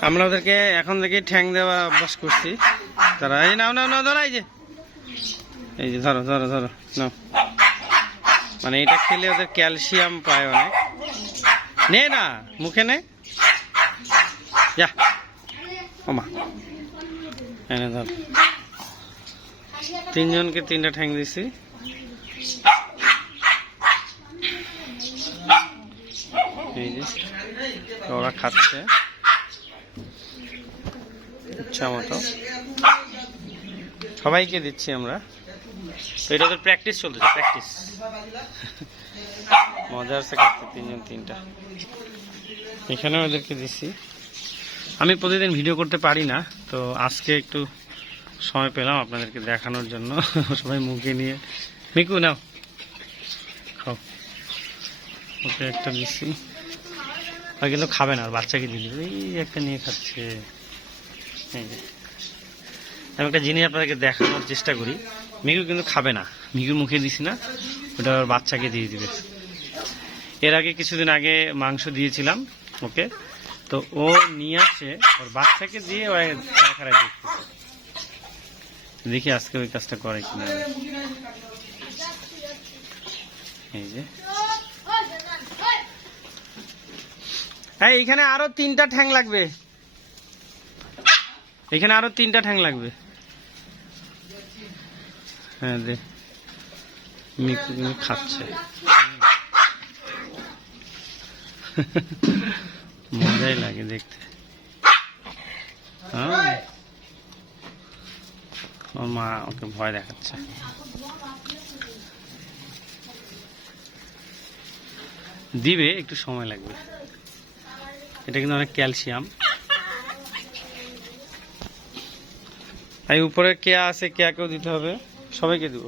আমরা ওদেরকে এখন থেকে ঠ্যাং দেওয়া অভ্যাস করছি। তারা, এই নাও নাও নাও, ধরো, এই যে। এই যে, ধরো ধরো ধরো, নাও। মানে এটা খেলে ওদের ক্যালসিয়াম পায় অনেক। নে না, মুখে নে। যা। ওমা এনে ধর। তিনজনকে তিনটা ঠ্যাং দিছি। এই যে, ওরা খাচ্ছে। ইচ্ছা মতো। সবাইকে দিচ্ছি আমরা। তো এটা তো প্র্যাকটিস চলতেছে প্র্যাকটিস মজা আছে খাচ্ছে তিনজন তিনটা। এখানে ওদেরকে দিচ্ছি। আমি প্রতিদিন ভিডিও করতে পারি না, তো আজকে একটু সময় পেলাম আপনাদেরকে দেখানোর জন্য। সবাই মুখে নিয়ে মিকু, নাও। খাও। ওকে একটা দিচ্ছি। আর কিন্তু খাবে না, আর বাচ্চাকে দিয়ে দিবে। এই একটা নিয়ে খাচ্ছে। যে আমি একটা জিনিস আপনাদেরকে দেখানোর চেষ্টা করি। মিকু কিন্তু খাবে না। মিকুর মুখে দিছি না। ওটা ওর বাচ্চাকে দিয়ে দিবে। এর আগে কিছুদিন আগে মাংস দিয়েছিলাম, ওকে? তো ও নিয়ে আসে, ওর বাচ্চাকে দিয়ে ও দেখি আজকে ওই কাজটা করে কিনা। এই যে। এই, এখানে আরও তিনটা ঠ্যাং লাগবে। এখানে আরও তিনটা ঠ্যাং লাগবে। হ্যাঁ খাচ্ছে। মজাই লাগে দেখতে। হ্যাঁ। ওর মা ওকে ভয় দেখাচ্ছে। দিবে, একটু সময় লাগবে। এটা কিন্তু অনেক ক্যালসিয়াম। এই উপরে কেয়া আছে কেয়াকেও দিতে হবে। সবাইকে দিব।